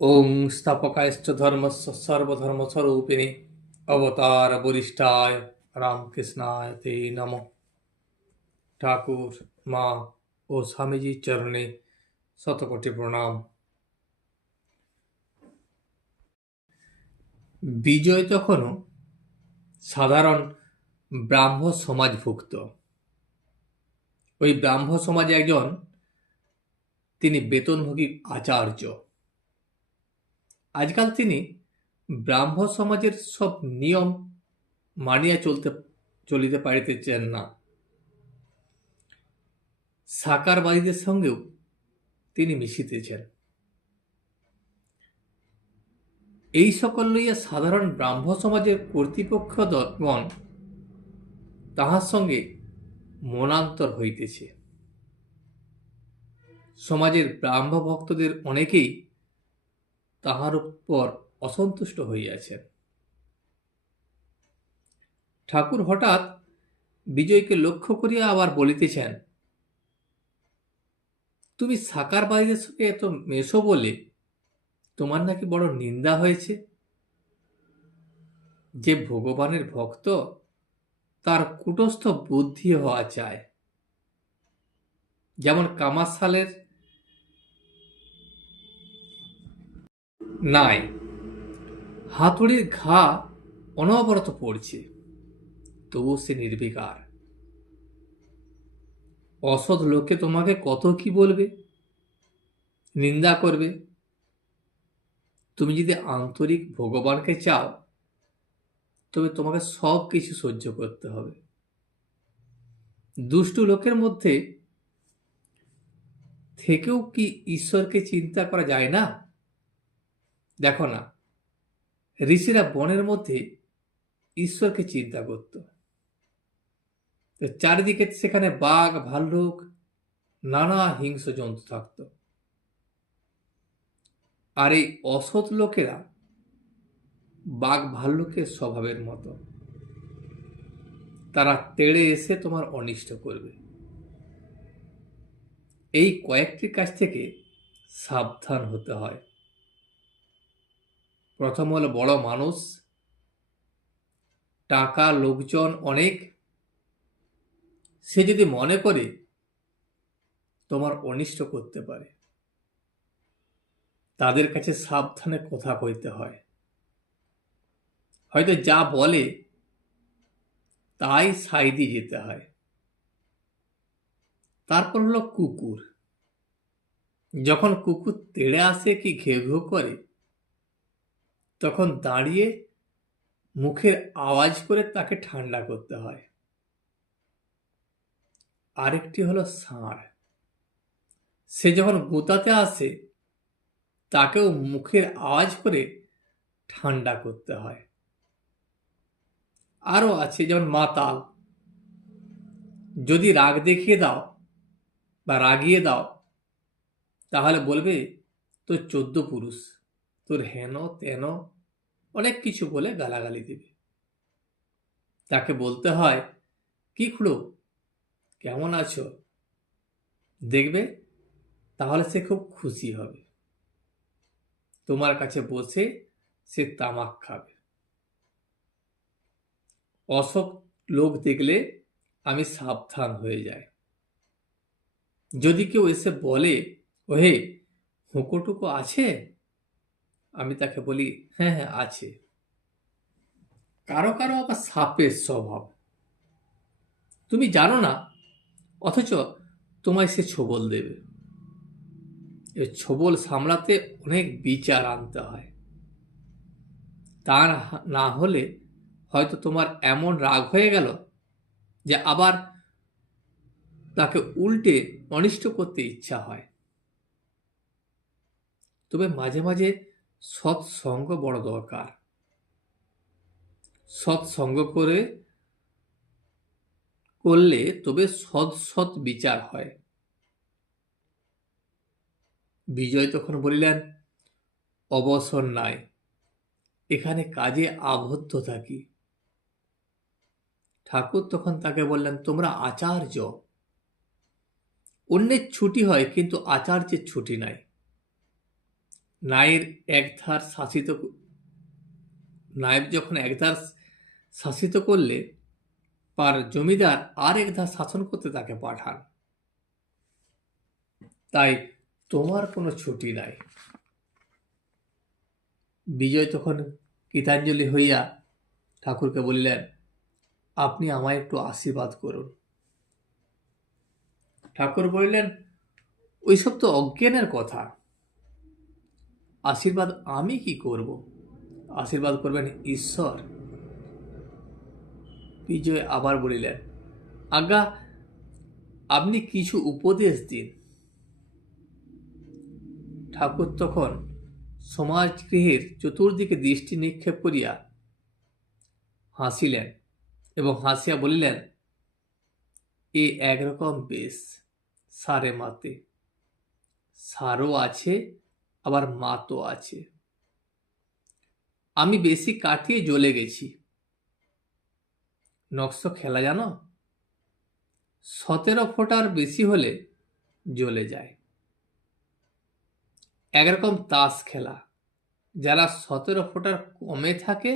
ওং স্থাপকায়শ্চ ধর্মস্য সর্বধর্মস্বরূপিণে অবতার বরিষ্ঠায় রামকৃষ্ণায় তে নমঃ। ঠাকুর, মা ও স্বামীজির চরণে শতকোটি প্রণাম। বিজয় তখনও সাধারণ ব্রাহ্ম সমাজভুক্ত। ওই ব্রাহ্ম সমাজে তিনি বেতনভোগী আচার্য। আজকাল তিনি ব্রাহ্ম সমাজের সব নিয়ম মানিয়া চলিতে পারিতেছেন না। সাকারবাদীদের সঙ্গেও তিনি মিশিতেছেন। এই সকল লইয়া সাধারণ ব্রাহ্ম সমাজের কর্তৃপক্ষগণ তাহার সঙ্গে মনান্তর হইতেছে। সমাজের ব্রাহ্ম ভক্তদের অনেকেই তাহার উপর অসন্তুষ্ট হইয়াছেন। ঠাকুর হঠাৎ বিজয়কে লক্ষ্য করিয়া আবার বলিতেছেন, তুমি সাকারবাদীদের সঙ্গে এত মেশো বলে তোমার নাকি বড় নিন্দা হয়েছে। যে ভগবানের ভক্ত তার কূটস্থ বুদ্ধি হওয়া চায়। যেমন কামাশালের নাই হাতুড়ির ঘা অনবরত পড়ছে, তবু সে নির্বিকার। অসৎ লোকে তোমাকে কত কি বলবে, নিন্দা করবে। তুমি যদি আন্তরিক ভগবানকে চাও তবে তোমাকে সব কিছু সহ্য করতে হবে। দুষ্টু লোকের মধ্যে থেকেও কি ঈশ্বরকে চিন্তা করা যায় না? দেখো না, ঋষিরা বনের মধ্যে ঈশ্বরকে চিন্তা করত। চারিদিকে সেখানে বাঘ, ভাল্লুক, নানা হিংস্র জন্তু থাকত। আর এই অসৎ লোকেরা বাঘ ভাল্লুকের স্বভাবের মতো, তারা তেড়ে এসে তোমার অনিষ্ট করবে। এই কয়েকটির কাছ থেকে সাবধান হতে হয়। প্রথম হলো বড় মানুষ, টাকা, লোকজন অনেক। সে যদি মনে করে তোমার অনিষ্ট করতে পারে, তাদের কাছে সাবধানে কথা কইতে হয়। হয়তো যা বলে তাই সাই দিয়ে যেতে হয়। তারপর হলো কুকুর। যখন কুকুর তেড়ে আসে কি ঘেউ ঘেউ করে, তখন দাঁড়িয়ে মুখের আওয়াজ করে তাকে ঠান্ডা করতে হয়। আরেকটি হলো ষাঁড়। সে যখন গোতাতে আসে তাকেও মুখের আওয়াজ করে ঠান্ডা করতে হয়। আরো আছে যেমন মাতাল। যদি রাগ দেখিয়ে দাও বা রাগিয়ে দাও, তাহলে বলবে তোর 14 পুরুষ, তোর হেন তেন অনেক কিছু বলে গালাগালি দেবে। তাকে বলতে হয়, কি খুড়ো, কেমন আছো? দেখবে তাহলে সে খুব খুশি হবে। তোমার কাছে বসে সে তামাক খাবে। অসৎ লোক দেখলে আমি সাবধান হয়ে যাই। যদি কেউ এসে বলে, ওহে হুঁকোটুকো আছে, আমি তাকে বলি, হ্যাঁ হ্যাঁ আছে। কারো কারো আবার সাপের স্বভাব, তুমি জানো না, অথচ তোমায় সে ছোবল দেবে। এই ছোবল সামলাতে অনেক বিচার আনতে হয়। তা না হলে হয়তো তোমার এমন রাগ হয়ে গেল যে আবার তাকে উল্টে অনিষ্ট করতে ইচ্ছা হয়। তবে মাঝে মাঝে সৎসঙ্গ বড় দরকার। সৎসঙ্গ করলে তবে সৎ সৎ বিচার হয়। বিজয় তখন বলিলেন, অবসর নাই, এখানে কাজে আবদ্ধ থাকি। ঠাকুর তখন তাকে বললেন, তোমরা আচার্য, অন্যের ছুটি হয় কিন্তু আচার্যের ছুটি নাই। নায়ের একধার শাসিত নায়েব যখন একধার শাসিত করলে পার জমিদার আর একধার শাসন করতে তাকে পাঠান। তাই তোমার কোনো ছুটি নাই। বিজয় তখন কৃতাঞ্জলি হইয়া ঠাকুরকে বলিলেন, আপনি আমায় একটু আশীর্বাদ করুন। ঠাকুর বলিলেন, ওইসব তো অজ্ঞানের কথা, আশীর্বাদ আমি কি করব? আশীর্বাদ করবেন ঈশ্বর। বিজয় আবার বলিলেন, আজ্ঞা, আপনি কিছু উপদেশ দিন। ঠাকুর তখন সমাজগৃহের চতুর্দিকে দৃষ্টি নিক্ষেপ করিয়া হাসিলেন এবং হাসিয়া বলিলেন, এ একরকম বেশ, সারে মাতে, সারও আছে আবার মাতও আছে। আমি বেশি কাটিয়ে জ্বলে গেছি। নকশ খেলা জানো? 17 ফোঁটার বেশি হলে জ্বলে যায়। একরকম তাস খেলা, যারা 17 ফোঁটার কমে থাকে,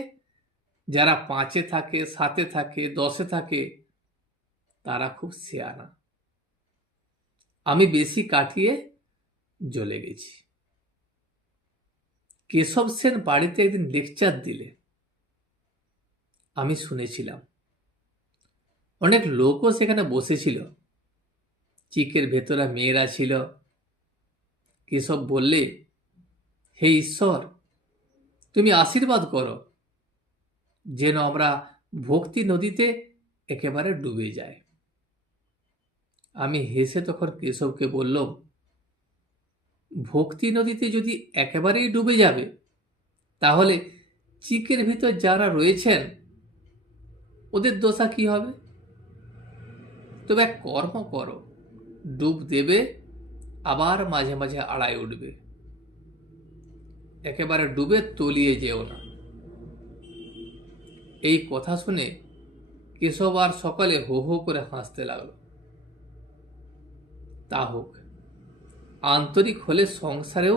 যারা 5-এ থাকে, 7-এ থাকে, 10-এ থাকে, তারা খুব শেয়ানা। আমি বেশি কাটিয়ে জ্বলে গেছি। কেশব সেন বাড়িতে একদিন লেকচার দিলে, আমি শুনেছিলাম। অনেক লোকও সেখানে বসেছিল। চিকের ভেতরা মেয়েরা ছিল। কেশব বললে, হে ঈশ্বর, তুমি আশীর্বাদ করো যেন আমরা ভক্তি নদীতে একেবারে ডুবে যাই। আমি হেসে তখন কেশবকে বললাম, ভক্তি নদীতে যদি একেবারেই ডুবে যাবে, তাহলে চিকের ভিতর যারা রয়েছেন ওদের দশা কি হবে? তবে এক কর্ম করো, ডুব দেবে, আবার মাঝে মাঝে আড়ায় উঠবে, একেবারে ডুবে তলিয়ে যেও না। এই কথা শুনে কেশব আর সকালে হো হো করে হাসতে লাগলো। তা হোক, আন্তরিক হলে সংসারেও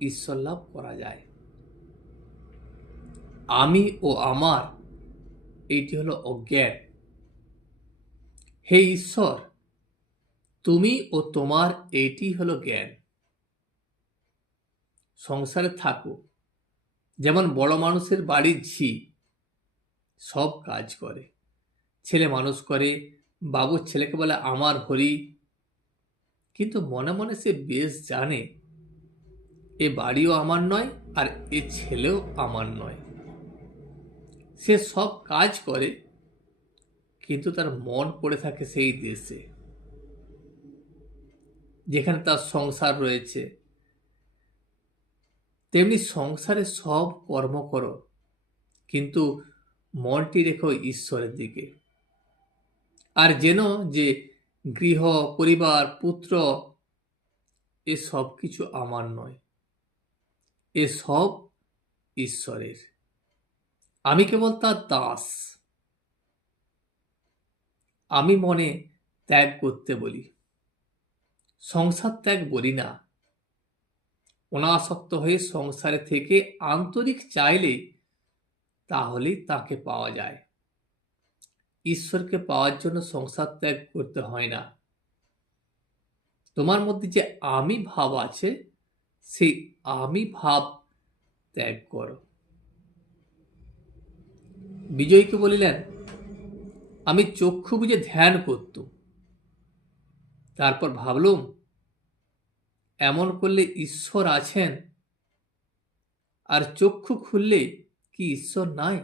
ঈশ্বর লাভ করা যায়। আমি ও আমার, এইটি হলো অজ্ঞান। হে ঈশ্বর, তুমি ও তোমার, এইটি হলো জ্ঞান। সংসারে থাকো, যেমন বড় মানুষের বাড়ির ঝি, সব কাজ করে, ছেলে মানুষ করে, বাবুর ছেলেকে বলে আমার হরি, কিন্তু মনে মনে সে বেশ জানে এ বাড়িও আমার নয় আর এ ছেলেও আমার নয়। সে সব কাজ করে, কিন্তু তার মন পড়ে থাকে সেই দেশে যেখানে তার সংসার রয়েছে। তেমনি সংসারে সব কর্ম করো, কিন্তু মনটি রেখো ঈশ্বরের দিকে। আর যেন যে গৃহ, পরিবার, পুত্র, এ সব কিছু আমার নয়, এ সব ঈশ্বরের। আমি কেবল তার দাস। আমি মনে ত্যাগ করতে বলি, সংসার ত্যাগ বলি না। অনাসক্ত হয়ে সংসারে থেকে আন্তরিক চাইলে তাহলেই তাকে পাওয়া যায়। ঈশ্বরকে পাওয়ার জন্য সংসার ত্যাগ করতে হয় না। তোমার মধ্যে যে আমি ভাব আছে, সেই আমি ভাব ত্যাগ করো। বিজয়কে বলিলেন, আমি চক্ষু বুঝে ধ্যান করতুম, তারপর ভাবলুম এমন করলে ঈশ্বর আছেন, আর চক্ষু খুললে কি ঈশ্বর নাই?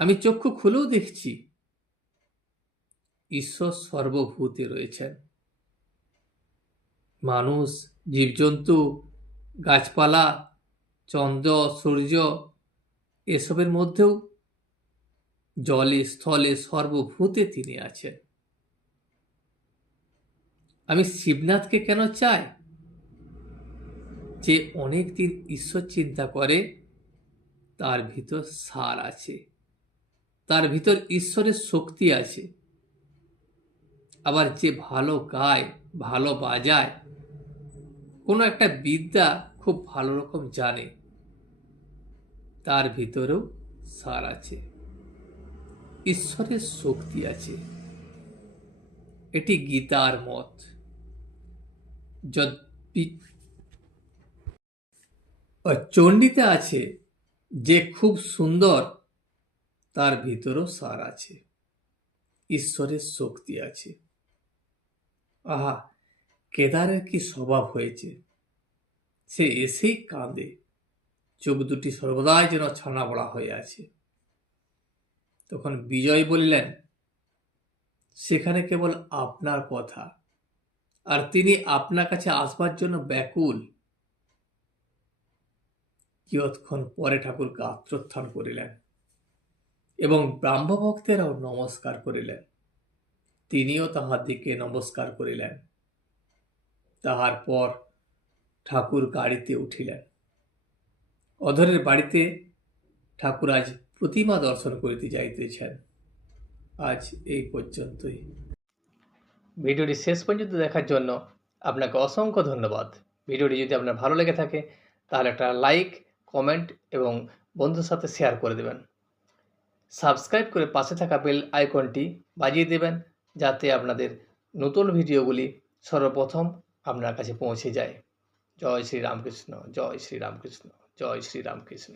আমি চক্ষু খুলেও দেখছি ঈশ্বর সর্বভূতে রয়েছেন। মানুষ, জীবজন্তু, গাছপালা, চন্দ্র, সূর্য, এসবের মধ্যেও জলে স্থলে সর্বভূতে তিনি আছেন। আমি শিবনাথকে কেন চাই? যে অনেকদিন ঈশ্বর চিন্তা করে, তার ভিতর সার আছে, তার ভিতর ঈশ্বরের শক্তি আছে। আবার যে ভালো গায়, ভালো বাজায়, কোনো একটা বিদ্যা খুব ভালো রকম জানে, তার ভিতরেও সার আছে, ঈশ্বরের শক্তি আছে। এটি গীতার মত। চণ্ডীতে আছে যে খুব সুন্দর, তার ভিতরেও সার আছে, ঈশ্বরের শক্তি আছে। আহা, কেদারের কি স্বভাব হয়েছে, সে এসেই কাঁদে, চোখ দুটি সর্বদাই যেন ছানা বড়া হয়ে আছে। তখন বিজয় বললেন, সেখানে কেবল আপনার কথা, আর তিনি আপনার কাছে আসবার জন্য ব্যাকুল। কিয়ৎক্ষণ পরে ঠাকুর গাত্রোত্থান করিলেন এবং ব্রাহ্মভক্তেরাও নমস্কার করিলেন। তিনিও তাহার দিকে নমস্কার করিলেন। তাহার পর ঠাকুর গাড়িতে উঠিলেন। অধরের বাড়িতে ঠাকুর আজ প্রতিমা দর্শন করিতে যাইতেছেন। আজ এই পর্যন্তই। ভিডিওটি শেষ পর্যন্ত দেখার জন্য আপনাকে অসংখ্য ধন্যবাদ। ভিডিওটি যদি আপনার ভালো লেগে থাকে তাহলে একটা লাইক, কমেন্ট এবং বন্ধুর সাথে শেয়ার করে দেবেন। সাবস্ক্রাইব করে পাশে থাকা বেল আইকনটি বাজিয়ে দেবেন, যাতে আপনাদের নতুন ভিডিওগুলি সর্বপ্রথম আপনার কাছে পৌঁছে যায়। জয় শ্রী রামকৃষ্ণ, জয় শ্রী রামকৃষ্ণ, জয় শ্রী রামকৃষ্ণ।